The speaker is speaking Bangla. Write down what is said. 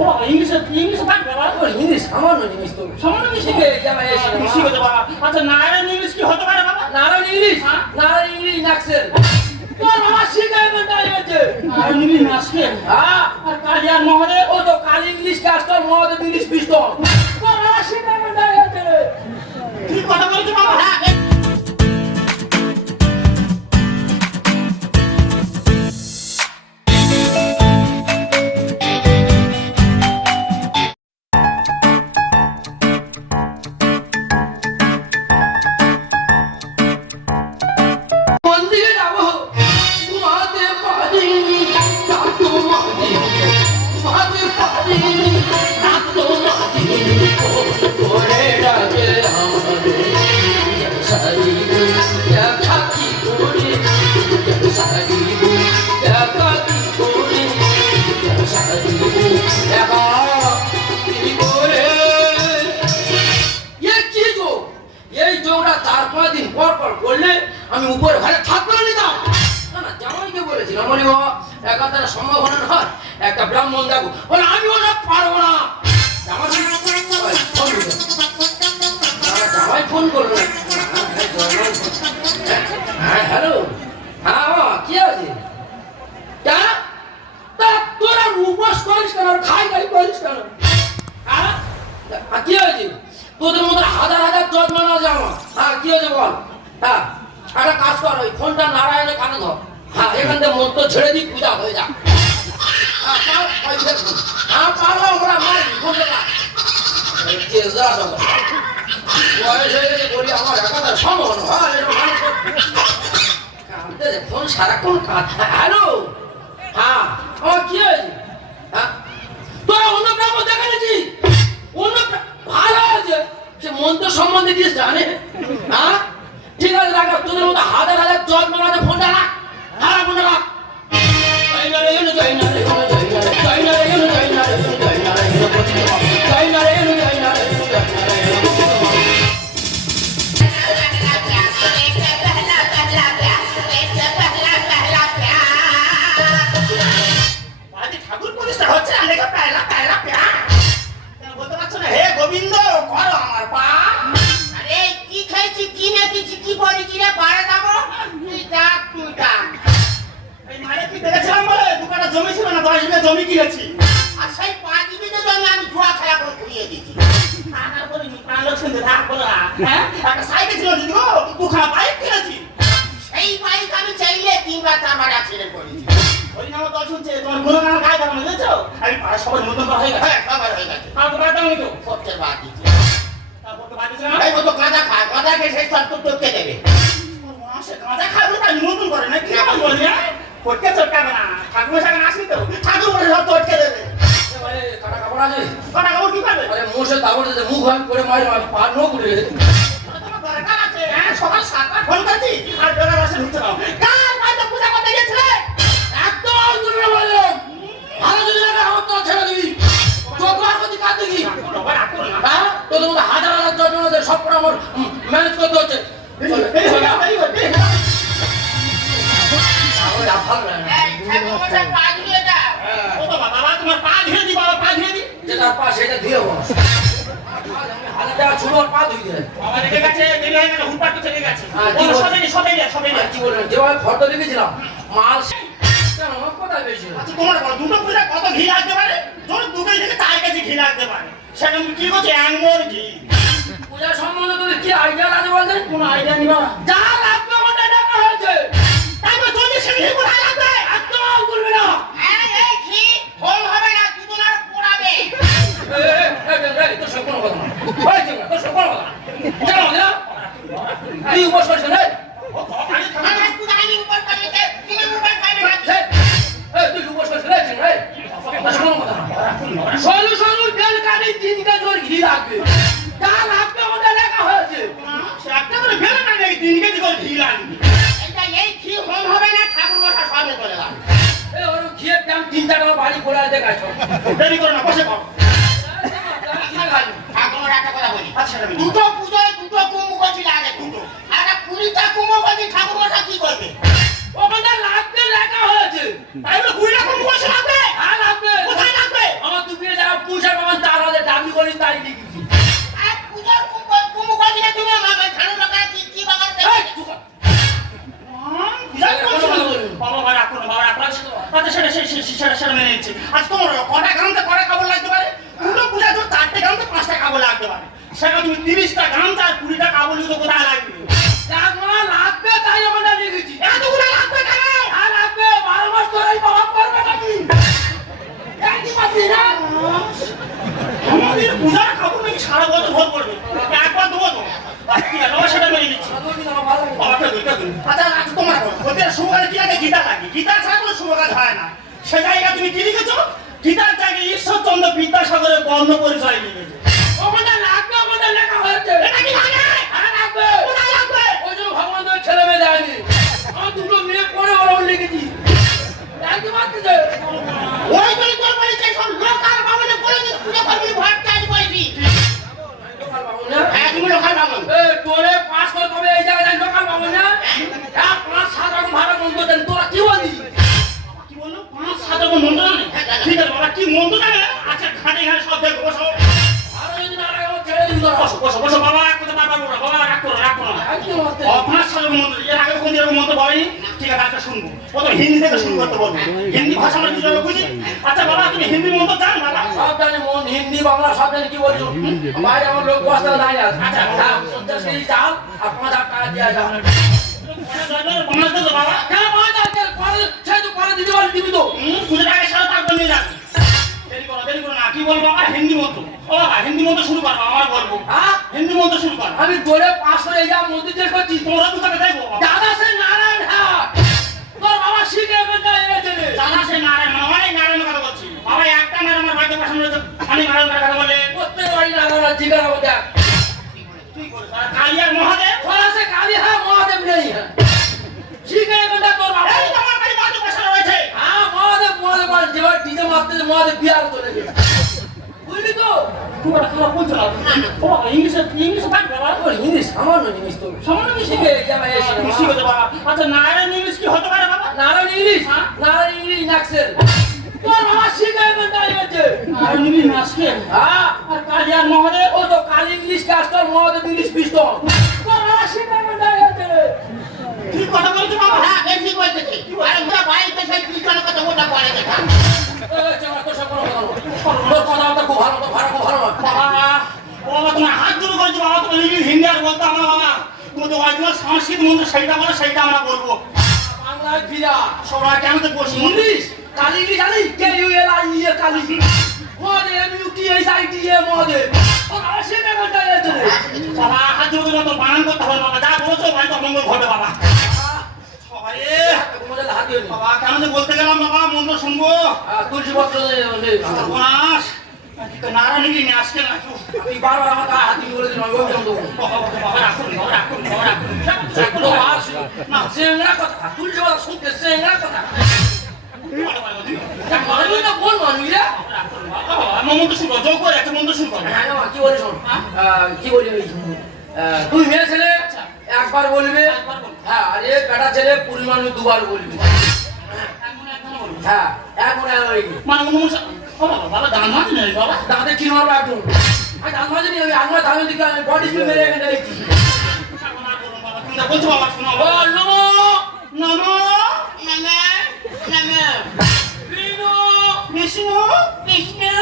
ও ইংলিশে পারবে বাবা? ও ইংলিশ সামান্য জিনিস তো সামান্য কি শিখে গেলে শিখে দেবো বাবা। আচ্ছা নারায়ণ ইংলিশ কি হতে পারে বাবা? নারায়ণ ইংলিশ হ্যাঁ? নারায়ণ ইংলিশ নাকসেল তোর বাবা শিখে গেছে হয়েছে নারায়ণ ইংলিশ নাচকে হ্যাঁ আর কালিয়ার মহাদেব ও তো কাল English custom Mahadev English piston তোর বাবা শিখে গেছে কি কথা বলছো বাবা? কোন দিকে যাবো ঘুমাতে পারিনি রাত তো মাঝিনি ঘুমাতে পারিনি রাত তো মাঝিনি করে ডাকে আমারে সারিবু দেখা কি করে সারিবু দেখা কি করে সারিবু দেখা কি করে কি যোগ এই যোগটা 4-5 দিন পর পর করলে আমি উপরে ঘরে থাকতে নিতাম না না জামাইকে বলেছিলাম বলি বাবা একাধারে সম্ভাবনা নয় একটা ব্রাহ্মণ দেখো বলে আমি ওটা পারবো না জামাই ফোন করলো হ্যাঁ হ্যালো হ্যাঁ বাবা কি আছে কেন তা তোরা উপোস করিস কেন খাই খাই করিস কেন হ্যাঁ কি হয়েছে তোদের মধ্যে হাজার হাজার যত্ন আছে আমার হ্যাঁ কি হয়েছে বল হ্যাঁ একটা কাজ কর ওই ফোনটা নারায়ণের কানে ধর হ্যাঁ এখান থেকে মন্ত্র ছেড়ে দিই পূজা হয়ে যাক হ্যাঁ পারবো আমরা মারি ফোনটা বয়স হয়ে গেছে বলি আমার একাধারে সম্ভব ফোন সারাক্ষণ কাজ হ্যালো হ্যাঁ আমার কি হয়েছে হ্যাঁ তোরা অন্য ব্রাহ্মণ দেখা নিয়েছি অন্য ভালো আছে সে মন্ত্র সম্বন্ধে কি জানে হ্যাঁ ঠিক আছে রাখ তোদের মতো হাজার হাজার জল মেলাতে ফোনটা রাখ হ্যাঁ ফোনটা রাখ ঠাকুর প্রতিষ্ঠা হচ্ছে না দেখো পেলা পেলা পেলা বলতে পারছো না হে গোবিন্দ করো আমার পা আরে কি খাইছি কি না দিছি কি করেছি রে পাড়া যাবো তুই ডাক তুই ডাক এই মানে কি দেখেছিলাম বলে দোকানটা জমি ছিল না 10 বিঘা জমি কিনেছি আর সেই 5 বিঘে জমি আমি জুয়া খেলা করে ঘুরিয়ে দিয়েছি আর বলি প্রাণ লক্ষ্মণ থাক বলো না হ্যাঁ একটা সাইকেল ছিল দিদি গো দুখানা বাইক কিনেছি সেই বাইক আমি চাইলে 3 বার 4 বার অ্যাক্সিডেন্ট করেছি ওই নাম তো শুনছে তোমার কোনো নাম গায়ে দাও বুঝেছো আমি পাড়া সবার মতন হয়ে গেছে হ্যাঁ সবার হয়ে গেছে আর তো বাদ দাও নি তো সবচেয়ে বাদ দিচ্ছি তারপর তো বাদ দিছ না এই মতো গাঁজা খায় গাঁজা খেয়ে সেই সব তো টপকে দেবে সে গাঁজা খাবে তাই নতুন করে না কি বলি না পটকে চটকাবে না ঠাকুর সাথে আসি তো ঠাকুর বলে সব চটকে দেবে কাটা কাপড় আছে কাটা কাপড় কি পাবে আরে মোষে কাপড় দিতে মুখ ভাঙ করে মারি পা নো করে তোমার দরকার আছে হ্যাঁ সকাল 7বার ফোন করছি আর বেলা বসে ঢুকতে দাও কাল বাইরে পূজা করতে গেছিলে একদম দূরে বলো ভালো যদি লাগে আমার তো ছেড়ে দিবি যত আর যদি কাট দেখি হ্যাঁ তোদের মধ্যে হাজার হাজার জন আছে সব করে আমার ম্যানেজ করতে হচ্ছে এই ঠাকুরমশাই পা দিয়ে দাও ও বাবা বাবা তোমার পা ধুয়ে দি বাবা পা ধুয়ে দি যেটা পা সেটা ধুয়ে বস হাজার টাকা ছোট পা ধুয়ে দেয় বাবা রেখে গেছে দেরি হয়ে গেল হুটপাট তো চলে গেছে হ্যাঁ, কি সবাই কি বললেন যেভাবে ফটো লিখেছিলাম মাল কেন আমার কোথায় পেয়েছিল আচ্ছা তোমার বলো দুটো পূজা কত ঘি লাগতে পারে ধরো 2 কেজি থেকে 4 কেজি ঘি লাগতে পারে সেটা কি বলছে আঙ্গুর ঘি পূজা সম্বন্ধে তোদের কি আইডিয়া আছে বলতে কোনো আইডিয়া নিবা যা লাগবে ওটা দেখা হয়েছে তাই তো চলে সে ঘি কোথায় লাগবে একদম করবি না এই ঘি ফল হবে না দুটো না পোড়াবে তোর সব কোনো কথা না তোর সব কোনো কথা কেন না তুই উপোস করছিস না ও খালি আমার পূজা আমি উপর করিতে তুমি উপর খাবে না তুই উপোস করছিস না তোর সব কোনো কথা না সরু সরু বেল কাটি 3 কেজি ঘি লাগবে যা লাগবে ওটা লেখা হয়েছে একটা করে বেলা না নাকি 3 কেজি করে ঘি লাগবে এটা এই ঘি ফল হবে না ঠাকুরমশাই সবে চলে গেল এই ওর ঘিয়ের দাম 3 টাকা বাড়ি পড়ে আছে দেখাছো দেরি করো না বসে খাও ঠাকুরমশাই একটা কথা বলি আচ্ছা দুটো পূজায় দুটো কুমুখি লাগে দুটো আর 20টা কুমুখি ঠাকুরমশাই কি করবে ওখানে লাগবে লেখা হয়েছে তাই বলে 20 টাকা মুখোশ লাগবে আর লাগবে কোথায় লাগবে আমার 2 কটা গামছা কটা কাপড় লাগতে পারে? দুটো পূজা তো 4টে গামছা 5টা কাপড় লাগতে পারে। সেটা তুমি 30টা গামছা আর 20টা কাপড় নিয়ে তো কোথায় লাগবে? যাক মামা লাগবে তাই আমরা লিখেছি। এতগুলো লাগবে কেন? আর লাগবে 12 মাস ধরেই বাবা করবে নাকি? জানতে পারছি না। আমাদের পূজার কাপড় নাকি সারা বছর ভোগ করবে। একবার দেবো তো। ঠিক আছে, বাবা সেটা মেনে নিচ্ছি। বাবাকে দুইটা দিন। আচ্ছা তোমার ওদের শুভ কাজে কি লাগে? গীতা লাগে। গীতা ছাড়া কোনো শুভ কাজ হয় না। সে জায়গা তুমি কি লিখেছো? গীতার জায়গায় ঈশ্বরচন্দ্র বিদ্যাসাগরের বর্ণ পরিচয় লিখেছো। ওখানে লাগবে, ওখানে লেখা হয়েছে। এটা কি লাগে? আর লাগবে। কোথায় লাগবে? ওই জন্য ভগবান তোর ছেলে মেয়ে দেয়নি। আমার দুটো মেয়ে পরে ওরা লিখেছি। জানতে পারছি যে ওই তুই তোর বাড়িতে সব লোকাল বামনে বলে দিস পূজা করবি ভোট চাই বলবি। লোকাল বাবু না। হ্যাঁ তুমি লোকাল বামন। তোরে পাস করে তবে এই জায়গায় লোকাল বাবু না। 5-7 রকম ভালো মন্ত্র দেন, তোরা কি বলি? কি বললো? 5-7 রকম মন্ত্র জানে? ঠিক আছে বাবা, কি মন্ত্র জানে? আচ্ছা ঘাটে ঘাটে সব দেখো, বসো। আরো যদি না লাগে আমার ছেড়ে দিন তোরা। বসো বসো বসো বাবা, এক কথা বারবার বলো। বাবা রাগ করো না। একদম হতে। আপনার সাথে মন্ত্র এর আগে কোন এরকম মন্ত্র বলেনি। ঠিক আছে আজকে শুনবো। প্রথম হিন্দি থেকে শুরু করতে বলবো। হিন্দি ভাষা আমরা কিছু বুঝি। আচ্ছা বাবা তুমি হিন্দি মন্ত্র জানো বাবা? সব জানি মন হিন্দি বাংলা সব জানি কি বলছো। বাইরে আমার লোক বসতে দাঁড়িয়ে আছে। আচ্ছা 50 কেজি চাল আর 5,000 টাকা দিয়ে যাও। 5 দেবো বাবা। কেন 5,000 টাকা পরে সে তো পরে দিতে পারবি দিবি তো। পুজোর আগে সারা তারপর নিয়ে যাবে। দেরি করো না। কি বলবো বাবা? হিন্দি মন্ত্র। ও বাবা হিন্দি মন্ত্র শুরু করবো, আমার বলবো। হ্যাঁ হিন্দি মন্ত্র শুরু করো। আমি দৌড়ে 500 এই যা মন্দির চেক করছি। তোমরা দুটাকে দেখবো বাবা। দাদা সে নারায়ণ হ্যাঁ তোর বাবা শিখে বেঁধে এনেছে রে। জানা সে নারায়ণ অনেক নারায়ণের কথা বলছি বাবা। একটা নারায়ণ আমার বাড়িতে পাঠানো হয়েছে। আমি নারায়ণের কথা বলে প্রত্যেক বাড়ি নারায়ণ জিজ্ঞাসা করতে তুই বলিস কালী আর মহাদেব। তোরা সে কালী হ্যাঁ মহাদেব নেই হ্যাঁ শিখে বেঁধে তোর বাবা। এই তো আমার বাড়ি বাড়িতে পাঠানো হয়েছে। হ্যাঁ মহাদেব মহাদেব আর যেবার ডিজে মারতে মহাদেব বিহার চলে গেছে বুঝলি তো। তোমরা তোমরা বলছো না ও বাবা ইংলিশে থাক বাবা। তোর ইংলিশ সামান্য জিনিস তো সামান্য কি শিখে যাবে তুমি শিখেছো বাবা। আচ্ছা নারায়ণ ইংলিশ কি হতে পারে বাবা? নারায়ণ ইংলিশ নারায়ণ ইংলিশ নাকসেল তোর বাবা শিখে বেঁধে এনেছে। নারায়ণ ইংলিশ নাচকে হ্যাঁ আর কালী আর মহাদেব। ও তো Kali English castle Mahadev English pistol তোর বাবা শিখে বেঁধে এনেছে রে। কি কথা বলছো বাবা? না বেশি বলতেছি। আর ওটা বাড়িতে সেই পিছনের কথা ওটা বলে দেখা। বাবা তুমি হাত জোড়ো করেছো বাবা। তুমি হিন্দি আর বলতো আমরা বাবা। তুমি তো অরিজিনাল সংস্কৃত মন্ত্র সেইটা বলো, সেইটা আমরা বলবো। সবাই কেন তো বসি ইংলিশ কালী ইংলিশ জানি K U L I E Kali মদে M U T H I T A মদে ও আসে না কোনটা আছে বাবা হাত জোড়ো করে তো বানান করতে হবে বাবা। যা বলছো ভাই তো মঙ্গল ঘটে বাবা। সবাই তোমাদের হাত দিও বাবা কেন যে বলতে গেলাম বাবা মন্ত্র শুনবো। তুলসী পত্র সর্বনাশ নারায়ণ কি নিয়ে আসছে না তুই বারবার আমার গায়ে হাত দিয়ে বলে দিন আমি বন্ধ বাবা রাখুন বাবা রাখুন বাবা রাখুন না সেংরা কথা তুলসী পত্র শুনতে সেংরা কথা তুই না বল মানুষ রে মন্ত্র শুরু করো। যোগ করে একটা মন্ত্র শুরু করো। হ্যাঁ কি বলি শোন কি বলি তুই মেয়ে ছেলে একবার বলবে হ্যাঁ আর এ বেটা ছেলে পরিমাণে দুবার বলবি হ্যাঁ এক মনে হয় মানে বাবা দান মাঝে নেই বাবা। দাঁতে কি মারবো একদম আমি দাঁত মাঝে নিয়ে আমি আমার দাঁতের দিকে আমি বডি স্পিড মেরে এখানে দেখছি বলছো বাবা শোনো বল নমো নমো নমঃ নমঃ বিষ্ণু বিষ্ণু বিষ্ণু